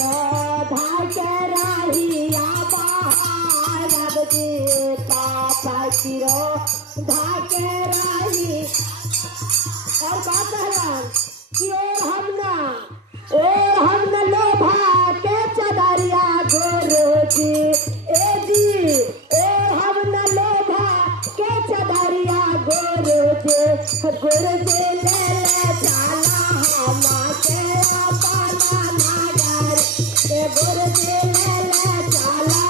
धाके रहिया बहारब जे पापा किरो धाके रही। और का कहलन कि हम न लोभा के चदरिया गोरो जी ए जी हम न लोभा के चदरिया गोरो जे ले जाला हम के अपना नगर ए गोरो जे ले जाला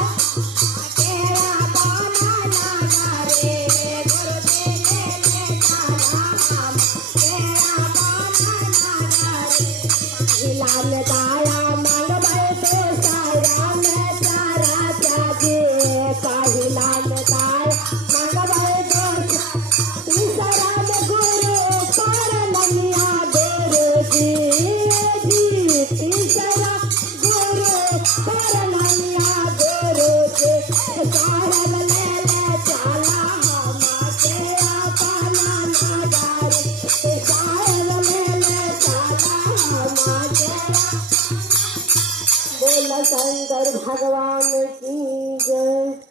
तेरा अपना नगर ए गोरो जे ले जाला हम तेरा अपना नगर हिलाल दाया मंगबै तो सारा में सारा जागे हिलाल दाया मंगबै तो सारा में गुरु पर ननिया गोरो जी तीसरा गुरु पर ननिया गोरो जी सारल ले चला हम के अपना नगर सारल ले चला हम बोल शंकर भगवान की जय।